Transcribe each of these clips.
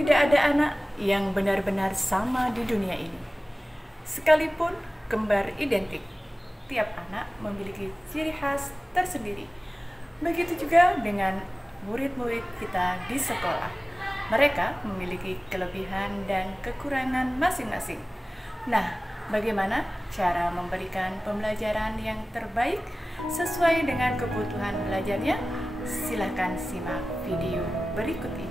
tidak ada anak yang benar-benar sama di dunia ini. Sekalipun kembar identik, tiap anak memiliki ciri khas tersendiri. Begitu juga dengan murid-murid kita di sekolah. Mereka memiliki kelebihan dan kekurangan masing-masing. Nah, bagaimana cara memberikan pembelajaran yang terbaik sesuai dengan kebutuhan belajarnya? Silahkan simak video berikut ini.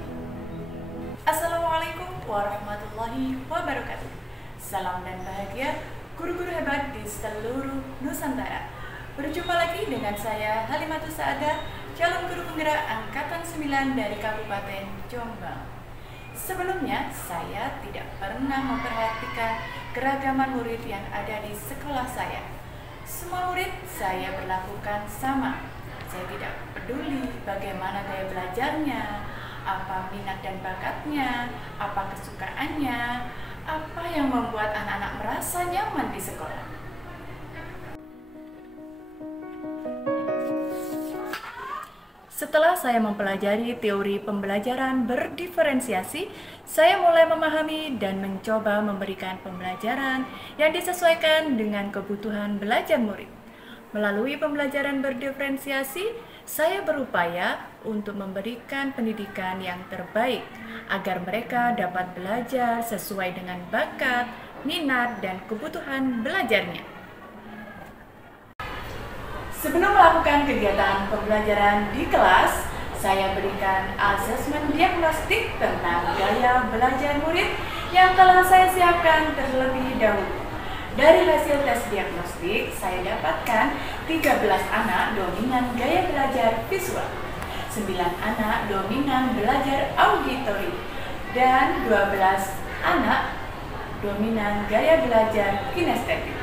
Assalamualaikum warahmatullahi wabarakatuh. Salam dan bahagia guru-guru hebat di seluruh Nusantara. Berjumpa lagi dengan saya Halimatus Saadah, calon guru penggerak Angkatan 9 dari Kabupaten Jombang. Sebelumnya, saya tidak pernah memperhatikan keragaman murid yang ada di sekolah saya. Semua murid saya berlakukan sama. Saya tidak peduli bagaimana gaya belajarnya, apa minat dan bakatnya, apa kesukaannya, apa yang membuat anak-anak merasa nyaman di sekolah. Setelah saya mempelajari teori pembelajaran berdiferensiasi, saya mulai memahami dan mencoba memberikan pembelajaran yang disesuaikan dengan kebutuhan belajar murid. Melalui pembelajaran berdiferensiasi, saya berupaya untuk memberikan pendidikan yang terbaik agar mereka dapat belajar sesuai dengan bakat, minat, dan kebutuhan belajarnya. Sebelum melakukan kegiatan pembelajaran di kelas, saya berikan asesmen diagnostik tentang gaya belajar murid yang telah saya siapkan terlebih dahulu. Dari hasil tes diagnostik, saya dapatkan 13 anak dominan gaya belajar visual, 9 anak dominan belajar auditori, dan 12 anak dominan gaya belajar kinestetik.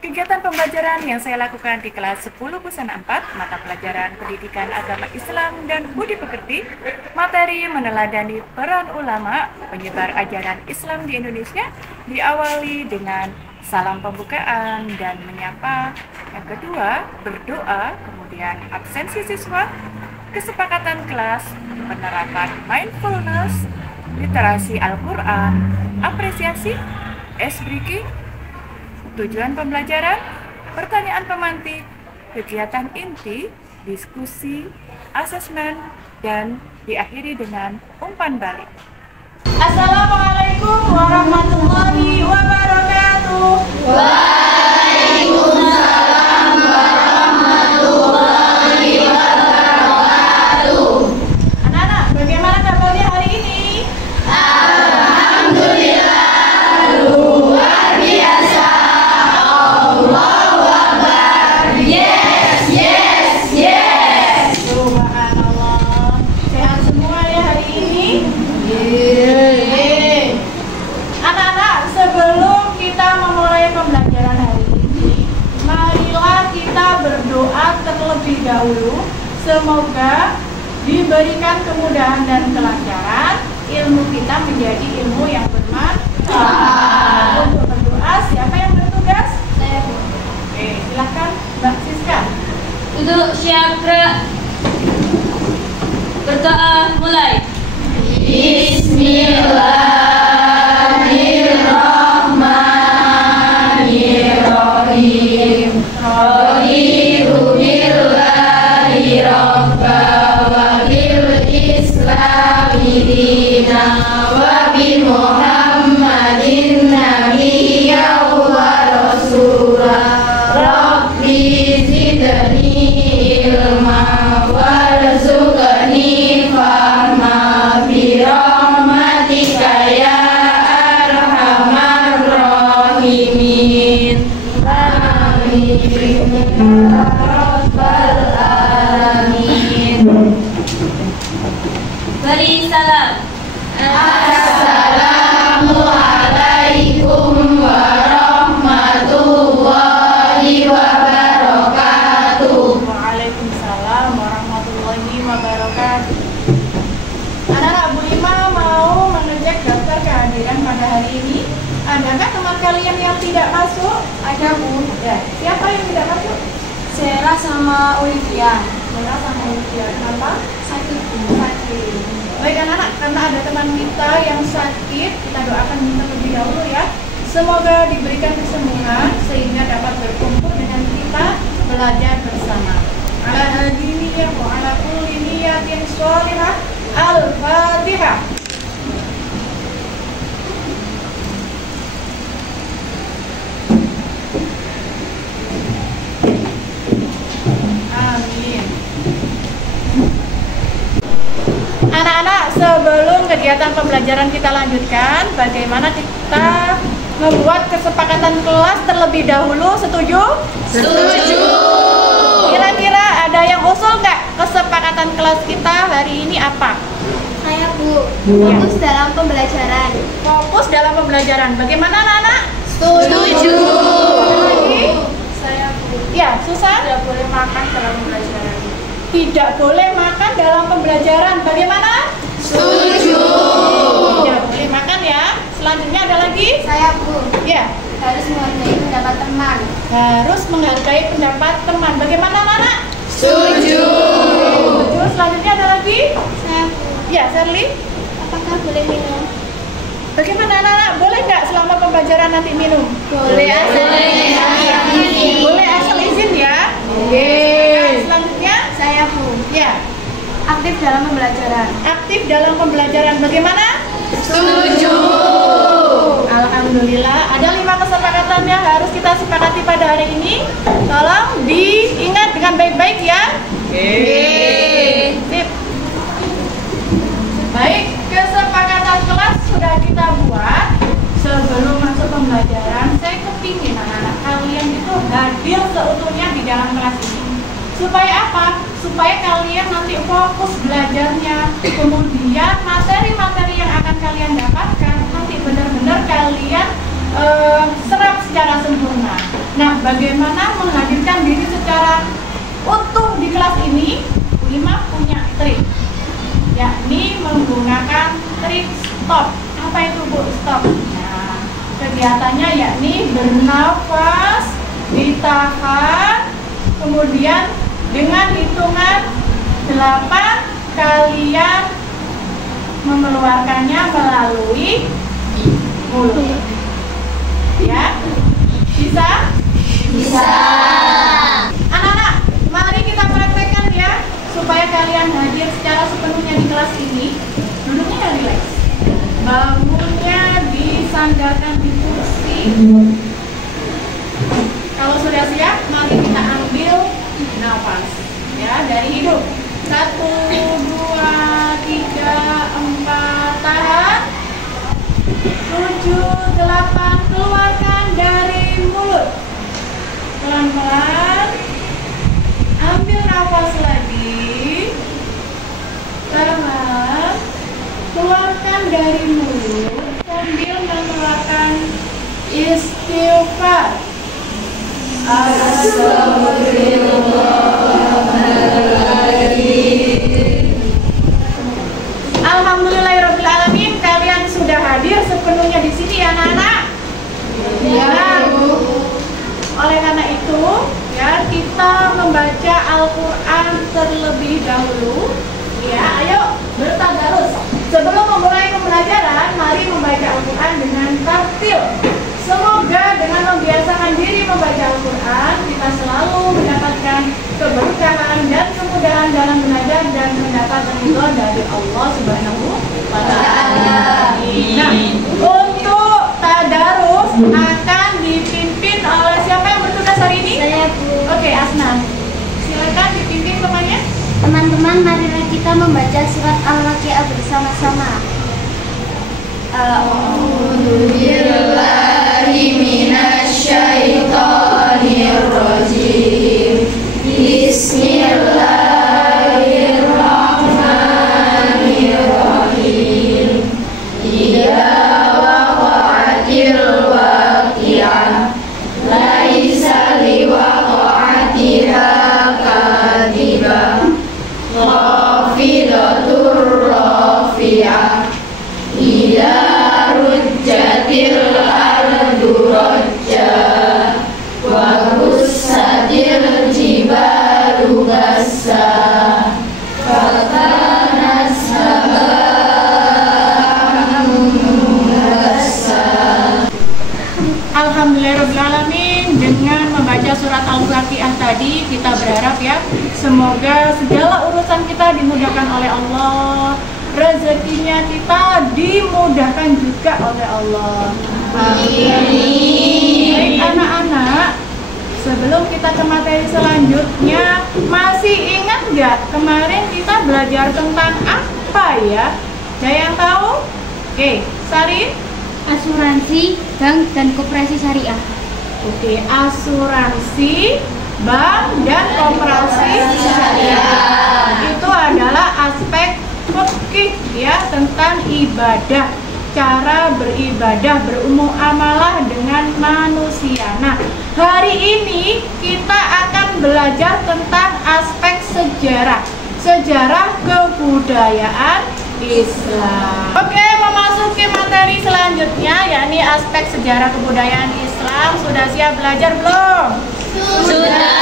Kegiatan pembelajaran yang saya lakukan di kelas 10 Busana 4, mata pelajaran Pendidikan Agama Islam dan Budi Pekerti, materi meneladani peran ulama penyebar ajaran Islam di Indonesia, diawali dengan salam pembukaan dan menyapa. Yang kedua, berdoa, kemudian absensi siswa, kesepakatan kelas, penerapan mindfulness, literasi Al-Quran, apresiasi, ice breaking, tujuan pembelajaran, pertanyaan pemantik, kegiatan inti, diskusi, asesmen, dan diakhiri dengan umpan balik. Assalamualaikum warahmatullahi wabarakatuh. Waalaikumsalam warahmatullahi wabarakatuh. Anak-anak, bagaimana kabarnya hari ini? Alhamdulillah, luar biasa. Allahu Akbar. Yes, yes, yes. Subhanallah. Sehat semua ya hari ini? Anak-anak, sebelum kita memulai pembelajaran hari ini, marilah kita berdoa terlebih dahulu. Semoga diberikan kemudahan dan kelancaran, ilmu kita menjadi ilmu yang bermanfaat. Untuk berdoa, siapa yang bertugas? Saya Oke, silakan Mbak Siska. duduk siap gerak. Berdoa mulai. Bismillahirrahmanirrahim. Raditu billahi rabba wa bil islami dina wa bi Muhammadin nabiyya wa rasulah. Rabbi zidni ilma warzuqni fahma bi rahmatika ya arhamar rahimin. Amin ya rabbal alamin. Beri salam. Assalamualaikum warahmatullahi wabarakatuh. Waalaikumsalam warahmatullahi wabarakatuh. Anak-anak, Bu Ima mau mengecek daftar kehadiran pada hari ini. Adakah teman kalian yang tidak masuk? Ada, Bu. Ya. Siapa yang tidak masuk? Sera sama Olivia. Mona sama Olivia. Kenapa? Sakit. Sakit. Baik anak-anak, karena ada teman kita yang sakit, kita doakan terlebih dahulu ya. Semoga diberikan kesembuhan sehingga dapat berkumpul dengan kita belajar bersama. Ala hadiniyah wa ala kulli niyatin sholihah. Al-Fatihah. Amin. Anak-anak, sebelum kegiatan pembelajaran kita lanjutkan, bagaimana kita membuat kesepakatan kelas terlebih dahulu? Setuju? Setuju. Kira-kira ada yang usul nggak kesepakatan kelas kita hari ini apa? Saya Bu, fokus dalam pembelajaran. Fokus dalam pembelajaran. Bagaimana anak-anak? Setuju. Lagi? Saya Bu, Ya, Susan? tidak boleh makan dalam pembelajaran. Tidak boleh makan dalam pembelajaran. Bagaimana? Setuju. Tidak boleh makan ya. Selanjutnya ada lagi? Saya Bu, Ya, harus menghargai pendapat teman. harus menghargai pendapat teman. Bagaimana anak-anak? Setuju. Setuju. Selanjutnya ada lagi? Saya Bu, Ya, Shirley? apakah boleh minum? Bagaimana anak-anak? Boleh nggak selama pembelajaran nanti minum? Boleh asal Boleh asal izin ya. Oke. Selanjutnya? Saya Bu, Ya, aktif dalam pembelajaran. aktif dalam pembelajaran. Bagaimana? Setuju. Alhamdulillah, ada 5 kesepakatan yang harus kita sepakati pada hari ini. Tolong diingat dengan baik-baik ya. Sip. Baik, kesepakatan kelas sudah kita buat. Sebelum masuk pembelajaran, saya kepingin anak-anak kalian itu hadir seutuhnya di dalam kelas ini. Supaya apa? Supaya kalian nanti fokus belajarnya. Kemudian materi-materi yang akan kalian dapatkan nanti benar-benar kalian serap secara sempurna. Nah, bagaimana menghadirkan diri secara utuh di kelas ini? Lima punya trik, yakni menggunakan trik stop. Apa itu Bu stop? Nah, kegiatannya yakni bernafas, ditahan, kemudian dengan hitungan 8 kalian mengeluarkannya melalui mulut. Ya, bisa? Bisa. Anak-anak, mari kita praktekkan ya, supaya kalian hadir secara sepenuhnya di kelas ini. Duduknya yang rileks, bangunnya disandarkan di kursi. Kalau sudah siap, mari kita ambil nafas ya dari hidung. 1, 2, 3, 4, tahan. 7, 8, keluarkan dari mulut. Pelan-pelan. Ambil nafas lagi. Tahan. Keluarkan dari mulut sambil mengeluarkan istighfar. Alhamdulillahirobbilalamin, kalian sudah hadir sepenuhnya di sini ya anak-anak. Ya. Oleh karena itu, ya kita membaca Al-Qur'an terlebih dahulu. Ya, ayo bertadarus. Sebelum memulai pembelajaran, mari membaca Al-Qur'an dengan tartil. Semoga dengan membiasakan diri membaca Al-Quran, kita selalu mendapatkan keberkahan dan kemudahan dalam belajar dan mendapat ridho dari Allah Subhanahu wa Ta'ala. Nah, untuk tadarus akan dipimpin oleh siapa yang bertugas hari ini? Saya Bu. Oke, Asna. Silakan dipimpin temannya. Teman-teman, marilah kita membaca surat Al-Waqiah bersama-sama. A'udzubillahi minasyaitonirrajim. Bismillahirrahmanirrahim. Idza waqa'atil waqi'ah laisa liwaqa'atiha kadhibah khafidatur rafi'ah. Idza rujjatil Semoga segala urusan kita dimudahkan oleh Allah, rezekinya kita dimudahkan juga oleh Allah. Baik anak-anak, sebelum kita ke materi selanjutnya, masih ingat nggak kemarin kita belajar tentang apa ya? Ada yang tahu? Oke, Sari? Asuransi, bank, dan koperasi syariah. Oke, asuransi, bank, dan koperasi syariah itu adalah aspek fikih ya, tentang ibadah, cara beribadah, bermuamalah dengan manusia. Nah, hari ini kita akan belajar tentang aspek sejarah kebudayaan Islam. Oke, memasuki materi selanjutnya, yakni aspek sejarah kebudayaan Islam. Sudah siap belajar belum? Sudah.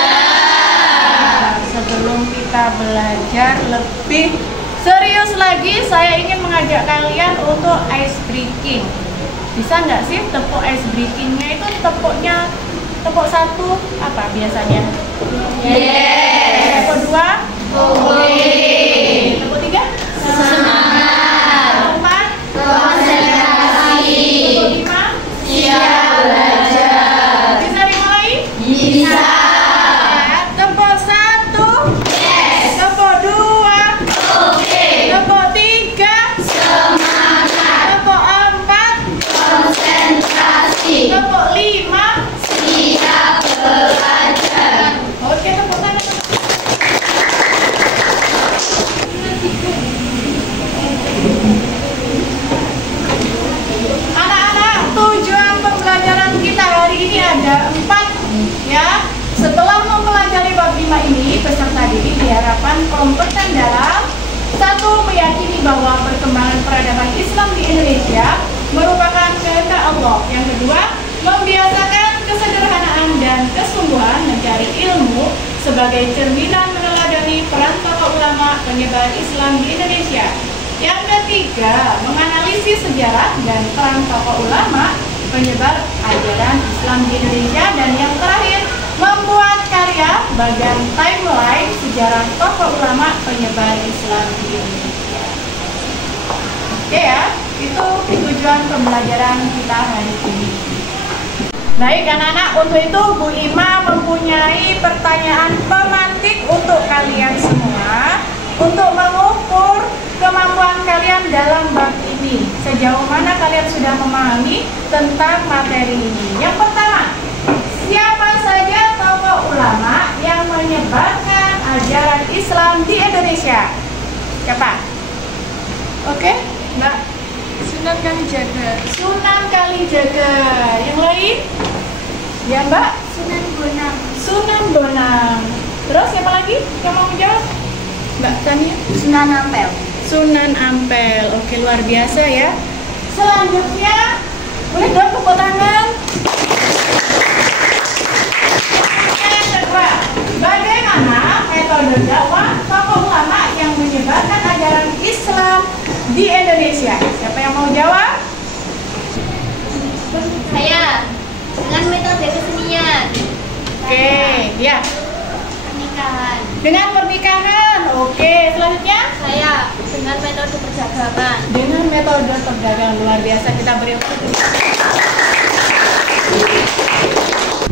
Sebelum kita belajar lebih serius lagi, saya ingin mengajak kalian untuk ice breaking. Bisa nggak sih tepuk ice breakingnya itu tepuk satu apa biasanya? Yes. Tepuk dua? Boleh. Tepuk tiga? Semangat. Tepuk empat? Konsentrasi. Tepuk lima? Siap belajar. Bisa dimulai? Bisa. Ya, tepuk satu? Yes. Tepuk dua? Oke. Tepuk tiga? Semangat. Tepuk empat? Konsentrasi. Tepuk lima? Siap belajar. Oke, tepuk tangan. Anak-anak, tujuan pembelajaran kita hari ini ada 4 ya. Setelah mempelajari bab 5 ini, peserta didik diharapkan kompeten dalam: 1. Meyakini bahwa perkembangan peradaban Islam di Indonesia merupakan kehendak Allah. Yang kedua, membiasakan kesederhanaan dan kesungguhan mencari ilmu sebagai cerminan meneladani peran tokoh ulama penyebar Islam di Indonesia. Yang ketiga, menganalisis sejarah dan peran tokoh ulama penyebar ajaran Islam di Indonesia. Dan yang terakhir, membuat karya bagian timeline sejarah tokoh ulama penyebar Islam di Indonesia. Oke ya, itu tujuan pembelajaran kita hari ini. Baik anak-anak, untuk itu Bu Ima mempunyai pertanyaan pemantik untuk kalian semua untuk mengukur kemampuan kalian dalam bab ini. Sejauh mana kalian sudah memahami tentang materi ini. Yang pertama, siapa saja tokoh ulama yang menyebarkan ajaran Islam di Indonesia? Siapa? Oke, Mbak. Sunan Kalijaga. Sunan Kalijaga. Yang lain? Ya Mbak? Sunan Bonang. Sunan Bonang. Terus siapa lagi yang mau menjawab? Mbak Tania? Sunan Ampel. Sunan Ampel. Oke, luar biasa ya. Selanjutnya, boleh dong tepuk tangan. Yang kedua, bagaimana metode dakwah tokoh ulama yang menyebarkan ajaran Islam di Indonesia? Siapa yang mau jawab? Saya dengan metode kesenian. Oke, ya. Pernikahan. Dengan pernikahan. Oke, selanjutnya Saya dengan metode perdagangan. dengan metode perdagangan. Luar biasa, kita beri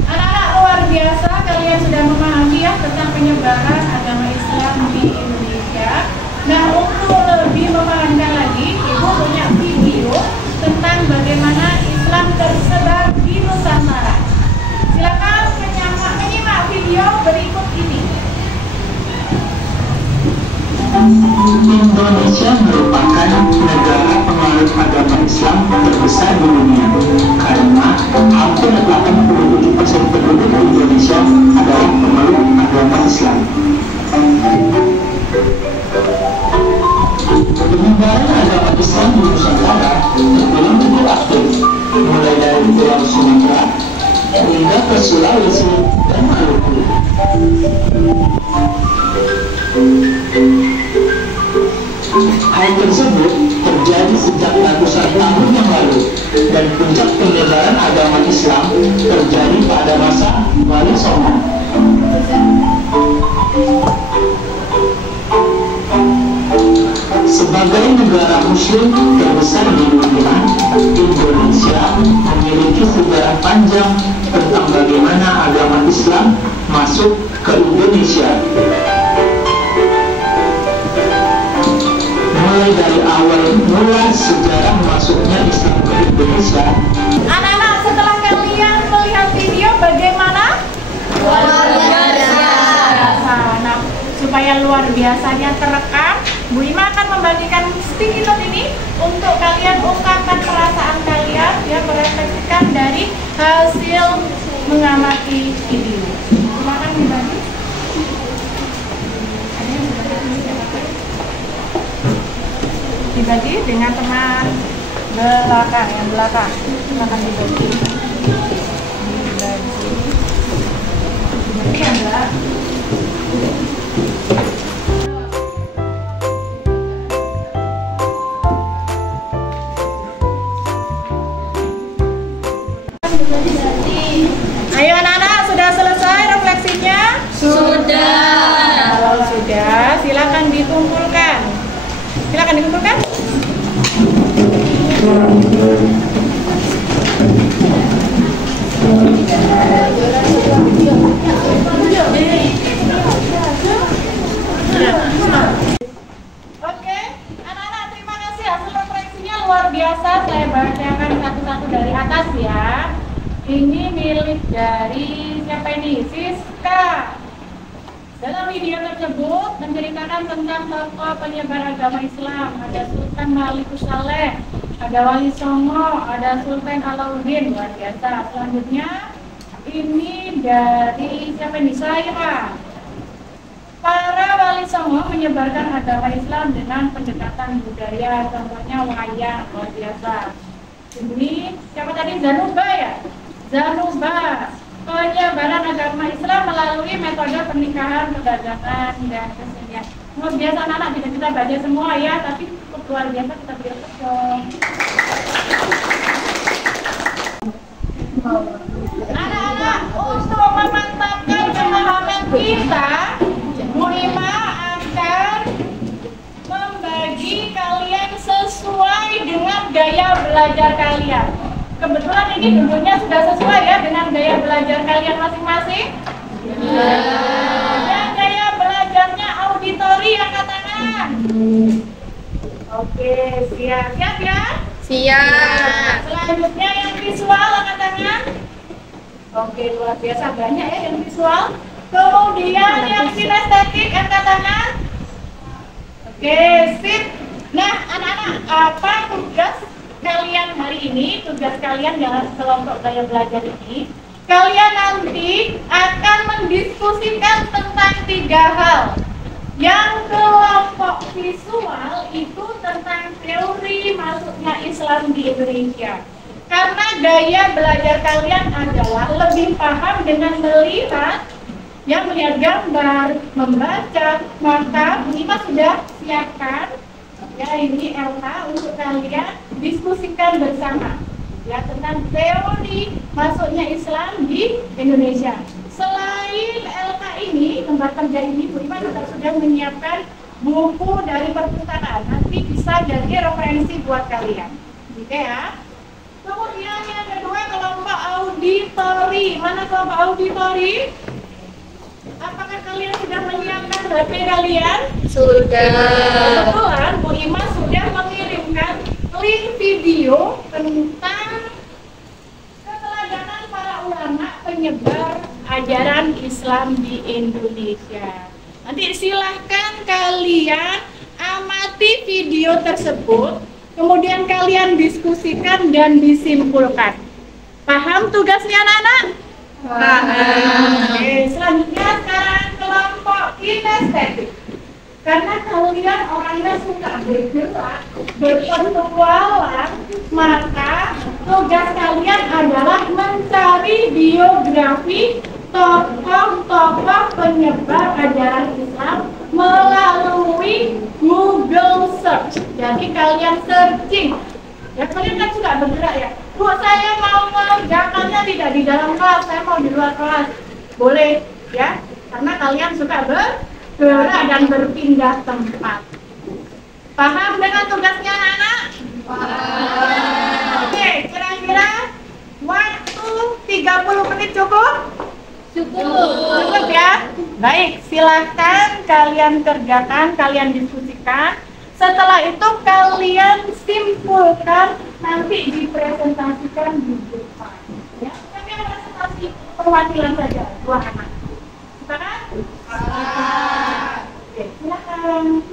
anak-anak, luar biasa kalian sudah memahami ya tentang penyebaran agama Islam di Indonesia. Nah, untuk lebih memahamkan lagi, Ibu punya video tentang bagaimana Islam tersebar di Nusantara. Silakan menyimak video berikut ini. Indonesia merupakan negara penganut agama Islam terbesar di dunia karena hampir 87% penduduk Indonesia adalah pemeluk agama Islam. Penyebaran agama Islam di Nusantara terbilang cukup aktif, mulai dari Pulau Sumatera hingga ke Sulawesi dan Maluku. Hal tersebut terjadi sejak ratusan tahun yang lalu dan puncak penyebaran agama Islam terjadi pada masa Wali Songo. Sebagai negara muslim terbesar di dunia, Indonesia memiliki sejarah panjang tentang bagaimana agama Islam masuk ke Indonesia. Mulai dari awal mula sejarah masuknya Islam ke Indonesia. Anak-anak, setelah kalian melihat video bagaimana? Luar biasa. Nah, supaya luar biasanya terekam, Bu Ima akan membagikan sticky note ini untuk kalian ungkapkan perasaan kalian yang merefleksikan dari hasil mengamati video. Silakan dibagi. Ada yang sudah kasih siapa? Dibagi dengan teman belakang, yang belakang. Silakan dibagi. Dibagi ya, Mbak. Ayo anak-anak, sudah selesai refleksinya? Sudah. Kalau sudah, silakan dikumpulkan. Silakan dikumpulkan. Oke, anak-anak, terima kasih hasil refleksinya luar biasa. Saya bacakan satu-satu dari atas ya. Ini milik dari siapa ini? Siska. Dalam video tersebut menceritakan tentang tokoh penyebar agama Islam. Ada Sultan Malikus Saleh, ada Wali Songo, ada Sultan Alauddin. Luar biasa. Selanjutnya ini dari siapa ini? Saira. Para Wali Songo menyebarkan agama Islam dengan pendekatan budaya, contohnya wayang. Luar biasa. Ini siapa tadi? Zanuba ya? Zanuba, penyebaran agama Islam melalui metode pernikahan, perdagangan, dan kesenian. Luar biasa anak-anak, tidak kita baca semua ya, tapi cukup luar biasa, kita beri tepuk dong. Anak-anak, untuk memantapkan pemahaman kita, Bu Ima akan membagi kalian sesuai dengan gaya belajar kalian. Kebetulan ini dulunya sudah sesuai ya dengan gaya belajar kalian masing-masing? Ya. Yang gaya belajarnya auditori angkat tangan. Oke, siap ya? Siap. Selanjutnya yang visual angkat tangan. Oke, luar biasa banyak ya yang visual. Kemudian yang kinestetik angkat tangan. Oke, sip. Nah, anak-anak, apa tugas kalian hari ini? Tugas kalian dalam kelompok gaya belajar ini, kalian nanti akan mendiskusikan tentang 3 hal. Yang kelompok visual itu tentang teori masuknya Islam di Indonesia. Karena gaya belajar kalian adalah lebih paham dengan melihat, yang melihat gambar, membaca, maka Bu Ima sudah siapkan ya ini LK untuk kalian diskusikan bersama ya tentang teori masuknya Islam di Indonesia. Selain LK ini, lembar kerja ini, Bu Ima juga sudah menyiapkan buku dari perpustakaan. Nanti bisa jadi referensi buat kalian. Oke ya. Kemudian yang kedua, kelompok auditori. Mana kelompok auditori? Apakah kalian sudah menyiapkan HP kalian? Sudah. Kebetulan Bu Ima sudah mengirimkan link video tentang keteladanan para ulama penyebar ajaran Islam di Indonesia. Nanti silahkan kalian amati video tersebut, kemudian kalian diskusikan dan disimpulkan. Paham tugasnya anak-anak? Paham. Oke, selanjutnya sekarang kelompok kinestetik. Karena kalian orangnya suka bergerak, berpetualang, maka tugas kalian adalah mencari biografi tokoh-tokoh penyebar ajaran Islam melalui Google Search. Jadi kalian searching. Ya kalian kan suka bergerak ya. Bu, saya mau mengerjakannya tidak di dalam kelas, saya mau di luar kelas. Boleh ya, karena kalian suka bergerak dan berpindah tempat. Paham dengan tugasnya anak-anak? Oke, kira-kira waktu 30 menit cukup? Cukup ya? Baik, silahkan kalian kerjakan, kalian diskusikan. Setelah itu kalian simpulkan, nanti dipresentasikan di depan. Ya, kami presentasi perwakilan saja, 2 anak. Silakan? Oke, silakan.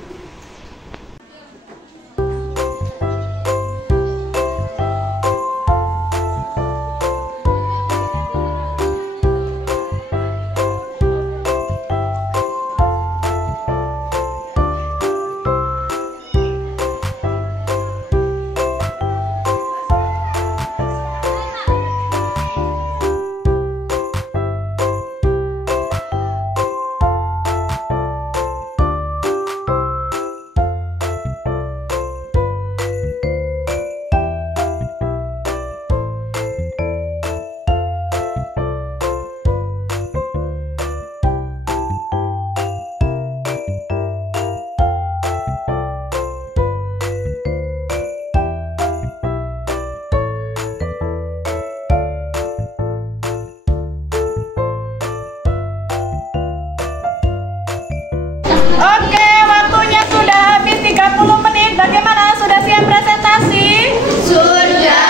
Oke, waktunya sudah habis 30 menit. Bagaimana? Sudah siap presentasi? Sudah.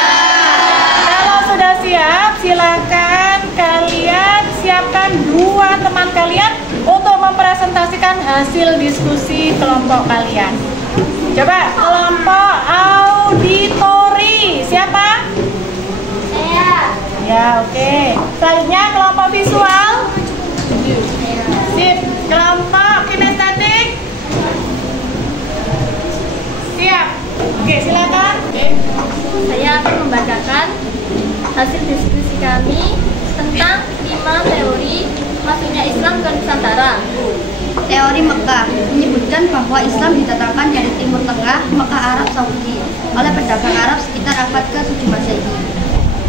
Kalau sudah siap, silakan kalian siapkan 2 teman kalian untuk mempresentasikan hasil diskusi kelompok kalian. Coba kelompok auditori. Siapa? Saya. Ya, oke. Selanjutnya kelompok visual. Sip. Kelompok kinestetik. Siap. Oke, silakan. Saya akan membacakan hasil diskusi kami tentang 5 teori masuknya Islam ke Nusantara. Teori Mekah menyebutkan bahwa Islam didatangkan dari Timur Tengah, Mekah Arab Saudi, oleh pedagang Arab sekitar abad ke-7 Masehi.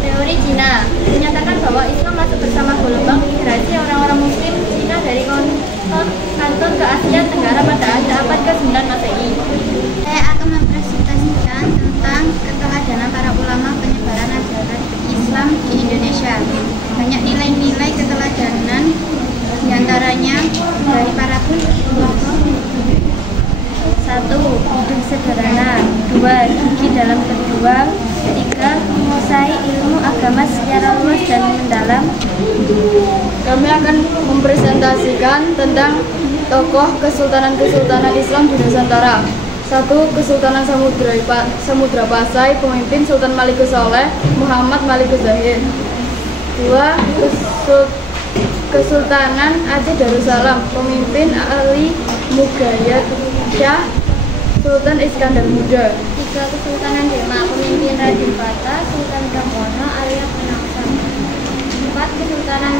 Teori Cina menyatakan bahwa Islam masuk bersama gelombang migrasi orang-orang Muslim Cina dari kanton ke Asia Tenggara pada abad ke-9 Masehi. Saya akan mempresentasikan tentang keteladanan para ulama penyebaran ajaran Islam di Indonesia. Banyak nilai-nilai keteladanan, diantaranya dari para ulama. 1. Hidup sederhana. 2. Gigih dalam berjuang. 3. Menguasai ilmu agama secara luas dan mendalam. Kami akan mempresentasikan tentang tokoh kesultanan-kesultanan Islam di Nusantara. 1. Kesultanan Samudra Pasai, pemimpin Sultan Malikus Saleh, Muhammad Malikus Zahid. 2. Kesultanan Aceh Darussalam, pemimpin Ali Mugayat Shah, Sultan Iskandar Muda. 3. Kesultanan Demak, pemimpin Raden Fata, Sultan Trenggono alias Penangsang. 4. Kesultanan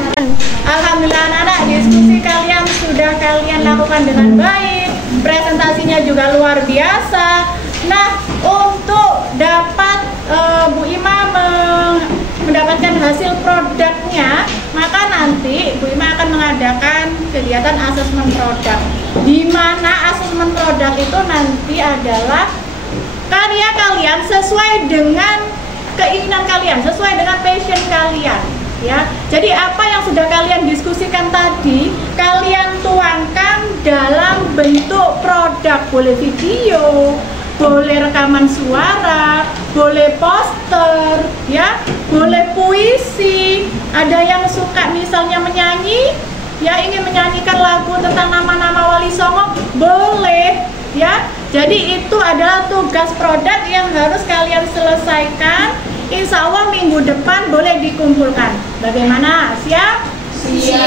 Alhamdulillah anak-anak, diskusi kalian sudah kalian lakukan dengan baik. Presentasinya juga luar biasa. Nah, untuk dapat Bu Ima mendapatkan hasil produknya, maka nanti Bu Ima akan mengadakan kegiatan asesmen produk, di mana asesmen produk itu nanti adalah karya kalian sesuai dengan keinginan kalian, sesuai dengan passion kalian. Ya, jadi apa yang sudah kalian diskusikan tadi, kalian tuangkan dalam bentuk produk, boleh video, boleh rekaman suara, boleh poster, ya, boleh puisi. Ada yang suka misalnya menyanyi, ya, ingin menyanyikan lagu tentang nama-nama Wali Songo, boleh, ya. Jadi itu adalah tugas produk yang harus kalian selesaikan. Insya Allah minggu depan boleh dikumpulkan. Bagaimana? Siap? Siap.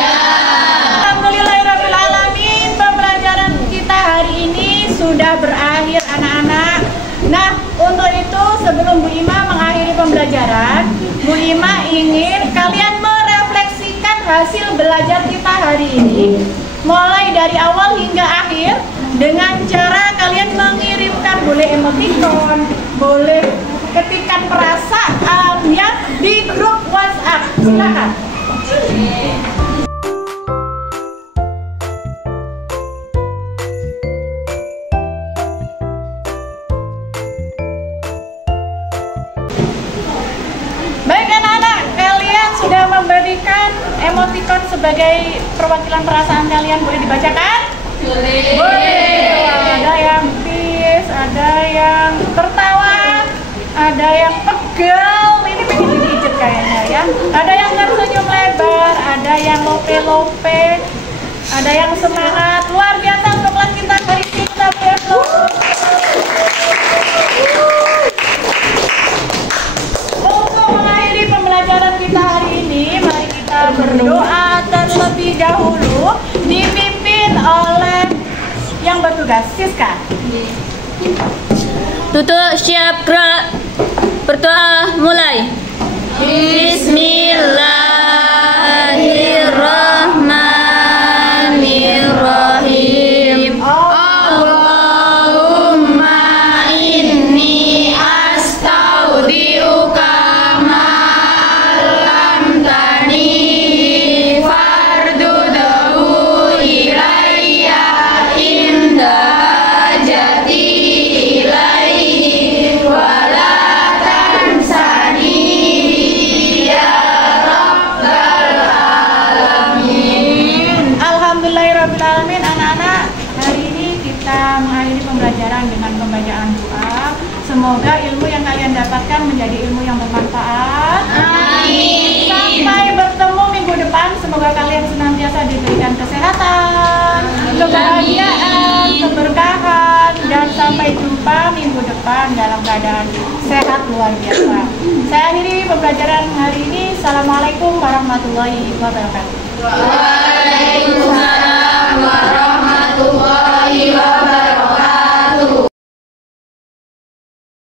Alhamdulillahirrahmanirrahim. Pembelajaran kita hari ini sudah berakhir anak-anak. Nah, untuk itu sebelum Bu Ima mengakhiri pembelajaran, Bu Ima ingin kalian merefleksikan hasil belajar kita hari ini, mulai dari awal hingga akhir, dengan cara kalian mengirimkan, boleh emoticon, boleh ketikan perasaan, ya, di grup WhatsApp. Silakan. memberikan emoticon sebagai perwakilan perasaan kalian, boleh dibacakan? Boleh. Ada yang peace, ada yang tertawa, ada yang pegal, ini pengen dipijet kayaknya ya. Ada yang tersenyum lebar, ada yang lope-lope, ada yang semangat. Luar biasa untuk kelas kita hari ini, kita beri aplaus. Untuk mengakhiri pembelajaran kita hari ini, mari kita berdoa terlebih dahulu, dipimpin oleh yang bertugas, Siska. Tutup, siap, gerak. Berdoa, mulai. Bismillahirrahmanirrahim. Allahumma inni astaudiuka ma'alamtani fardudahu ilayya inda hajati ilaihi wala tansani ya rabbal alamin. Alhamdulillahirrahmanirrahim. Anak-anak, hari ini kita mengakhiri pembelajaran dengan pembacaan doa. Semoga ilmu yang kalian dapatkan menjadi ilmu yang bermanfaat. Amin. Sampai bertemu minggu depan. Semoga kalian senantiasa diberikan kesehatan, kebahagiaan, keberkahan, dan sampai jumpa minggu depan dalam keadaan sehat luar biasa. Saya akhiri pembelajaran hari ini. Assalamualaikum warahmatullahi wabarakatuh. Waalaikumsalam.